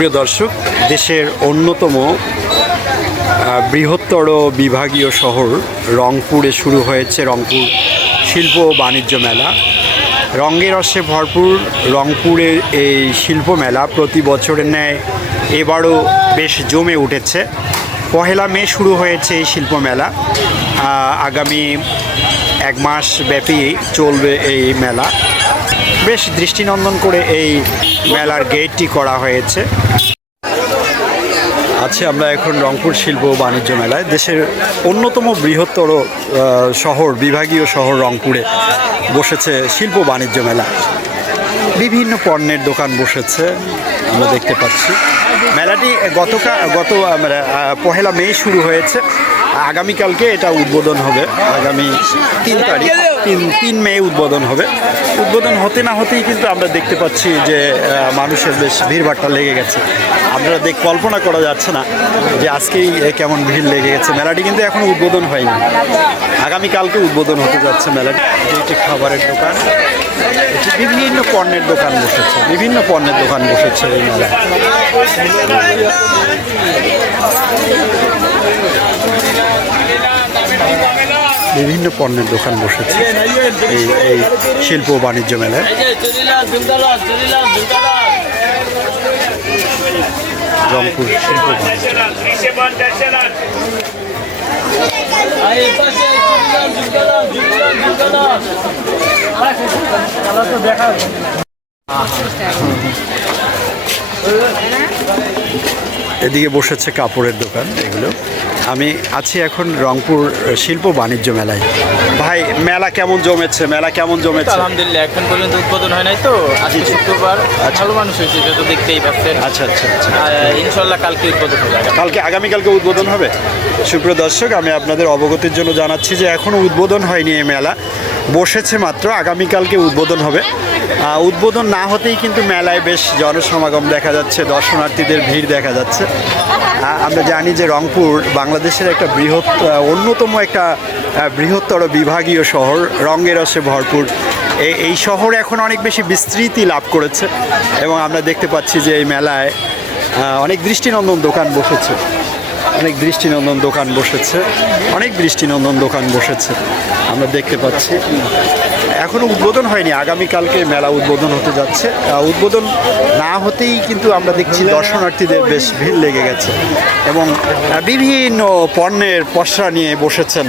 প্রিয় দর্শক, দেশের অন্যতম বৃহত্তর বিভাগীয় শহর রংপুরে শুরু হয়েছে রংপুর শিল্প ও বাণিজ্য মেলা। রঙের রসে ভরপুর রংপুরের এই শিল্প মেলা প্রতি বছরের ন্যায় এবারও বেশ জমে উঠেছে। পহেলা মে শুরু হয়েছে এই শিল্প মেলা। আগামী এক মাস ব্যাপী চলবে এই মেলা। বেশ দৃষ্টিনন্দন করে এই মেলার গেটটি করা হয়েছে। আছে আমরা এখন রংপুর শিল্প ও বাণিজ্য মেলায়। দেশের অন্যতম বৃহত্তর শহর, বিভাগীয় শহর রংপুরে বসেছে শিল্প বাণিজ্য মেলা। বিভিন্ন পণ্যের দোকান বসেছে, আমরা দেখতে পাচ্ছি। মেলাটি গতকাল গত আমরা, পহেলা মে শুরু হয়েছে। আগামীকালকে এটা উদ্বোধন হবে। আগামী তিন তারিখ তিন তিন মে উদ্বোধন হবে। উদ্বোধন হতে না হতেই কিন্তু আমরা দেখতে পাচ্ছি যে মানুষের বেশ ভিড়ভাট্টা লেগে গেছে। আপনারা দেখ কল্পনা করা যাচ্ছে না যে আজকেই কেমন ভিড় লেগে গেছে। মেলাটি কিন্তু এখনও উদ্বোধন হয়নি। আগামীকালকে উদ্বোধন হতে যাচ্ছে মেলাটি। একটি খাবারের দোকান। বিভিন্ন পণ্যের দোকান বসেছে। বিভিন্ন পণ্যের দোকান বসেছে এই মেলায়। বিভিন্ন পণ্যের দোকান বসেছে। এই এই শিল্প ও বাণিজ্য মেলায়। রংপুর শিল্প এদিকে বসেছে কাপড়ের দোকান এগুলো। আমি আছি এখন রংপুর শিল্প বাণিজ্য মেলায়। ভাই মেলা কেমন জমেছে? মেলা কেমন জমেছে? আলহামদুলিল্লাহ এখন পর্যন্ত উদ্বোধন হয় নাই তো। আজকে শুক্রবার ভালো মানুষ হয়েছে এটা তো দেখতেই পাচ্ছেন। আচ্ছা আচ্ছা আচ্ছা। ইনশাল্লাহ কালকে উদ্বোধন হবে। কালকে আগামীকালকে উদ্বোধন হবে? সুপ্রিয় দর্শক আমি আপনাদের অবগতির জন্য জানাচ্ছি যে এখনও উদ্বোধন হয়নি এই মেলা। বসেছে মাত্র আগামীকালকে উদ্বোধন হবে। উদ্বোধন না হতেই কিন্তু মেলায় বেশ জনসমাগম দেখা যাচ্ছে, দর্শনার্থীদের ভিড় দেখা যাচ্ছে। আমরা জানি যে রংপুর বাংলাদেশের একটা বৃহৎ অন্যতম একটা বৃহত্তর বিভাগীয় শহর রঙের রসে ভরপুর এই শহর এখন অনেক বেশি বিস্তৃতি লাভ করেছে এবং আমরা দেখতে পাচ্ছি যে এই মেলায় অনেক দৃষ্টিনন্দন দোকান বসেছে। অনেক দৃষ্টিনন্দন দোকান বসেছে, অনেক দৃষ্টিনন্দন দোকান বসেছে, আমরা দেখতে পাচ্ছি। এখনও উদ্বোধন হয়নি, আগামীকালকে মেলা উদ্বোধন হতে যাচ্ছে। উদ্বোধন না হতেই কিন্তু আমরা দেখছি দর্শনার্থীদের বেশ ভিড় লেগে গেছে এবং বিভিন্ন পণ্যের পসরা নিয়ে বসেছেন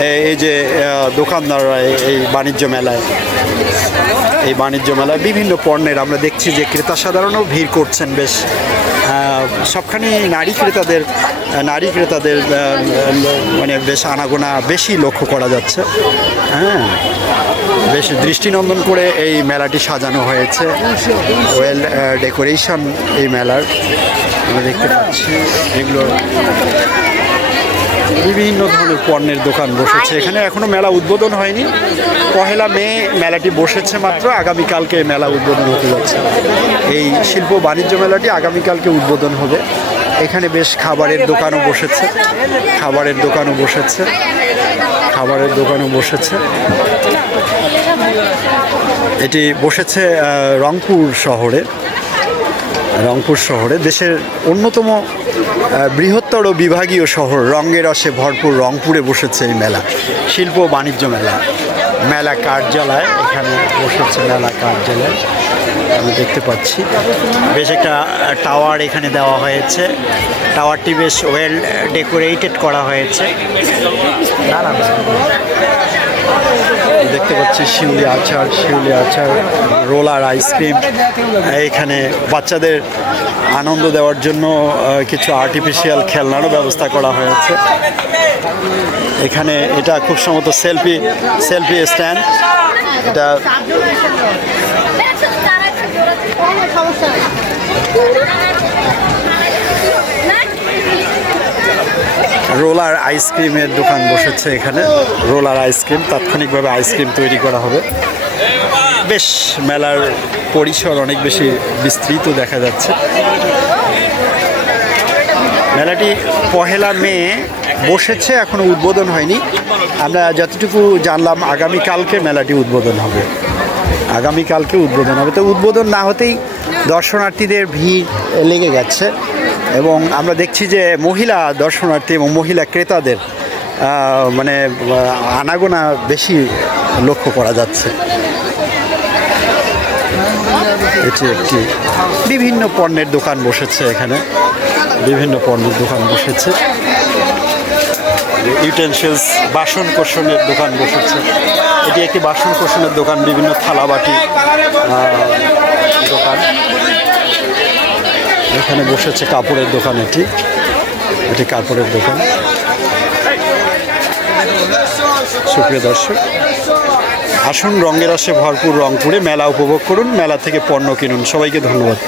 এই যে দোকানদাররা এই- বাণিজ্য মেলায়। এই বাণিজ্য মেলায় বিভিন্ন পণ্যের আমরা দেখছি যে ক্রেতা সাধারণও ভিড় করছেন বেশ। সবখানি নারী ক্রেতাদের নারী ক্রেতাদের মানে বেশ আনাগোনা বেশি লক্ষ্য করা যাচ্ছে। হ্যাঁ বেশ দৃষ্টিনন্দন করে এই মেলাটি সাজানো হয়েছে। ওয়েল ডেকোরেশন এই মেলার। আমরা দেখতে পাচ্ছি, এগুলো বিভিন্ন ধরনের পণ্যের দোকান বসেছে। এখানে এখনও মেলা উদ্বোধন হয়নি। পহেলা মে মেলাটি বসেছে মাত্র। আগামীকালকে মেলা উদ্বোধন হতে যাচ্ছে। এই শিল্প বাণিজ্য মেলাটি আগামীকালকে উদ্বোধন হবে। এখানে বেশ খাবারের দোকানও বসেছে। খাবারের দোকানও বসেছে। খাবারের দোকানও বসেছে। এটি বসেছে রংপুর শহরে। রংপুর শহরে। দেশের অন্যতম বৃহত্তর বিভাগীয় শহর রঙের রসে ভরপুর রংপুরে বসেছে এই মেলা। শিল্প বাণিজ্য মেলা। মেলা কার্যালয়, এখানে বসেছে মেলা কার্যালয়। আমি দেখতে পাচ্ছি। বেশ একটা টাওয়ার এখানে দেওয়া হয়েছে। টাওয়ারটি বেশ ওয়েল ডেকোরেটেড করা হয়েছে। না না। দেখতে পাচ্ছি শিউলি আচার শিউলি আচার, রোলার আইসক্রিম এখানে বাচ্চাদের আনন্দ দেওয়ার জন্য কিছু আর্টিফিশিয়াল খেলনারও ব্যবস্থা করা হয়েছে। এখানে এটা খুব সম্ভবত সেলফি সেলফি স্ট্যান্ড এটা সমস্যা রোলার আইসক্রিমের দোকান বসেছে এখানে। রোলার আইসক্রিম, তাৎক্ষণিকভাবে আইসক্রিম তৈরি করা হবে। বেশ, মেলার পরিসর অনেক বেশি বিস্তৃত দেখা যাচ্ছে। মেলাটি পহেলা মে বসেছে, এখনও উদ্বোধন হয়নি। আমরা যতটুকু জানলাম, আগামীকালকে মেলাটি উদ্বোধন হবে। আগামীকালকে উদ্বোধন হবে। তো উদ্বোধন না হতেই দর্শনার্থীদের ভিড় লেগে গেছে। এবং আমরা দেখছি যে মহিলা দর্শনার্থী এবং মহিলা ক্রেতাদের মানে আনাগোনা বেশি লক্ষ্য করা যাচ্ছে। এটি একটি বিভিন্ন পণ্যের দোকান বসেছে এখানে। বিভিন্ন পণ্যের দোকান বসেছে। ইউটেনসিলস বাসন কোষণের দোকান বসেছে। এটি একটি বাসন কোষণের দোকান, বিভিন্ন থালাবাটি দোকান। এখানে বসেছে কাপড়ের দোকান এটি। এটি কাপড়ের দোকান। সুপ্রিয় দর্শক, আসুন রঙের আসে ভরপুর রংপুরে মেলা উপভোগ করুন, মেলা থেকে পণ্য কিনুন। সবাইকে ধন্যবাদ।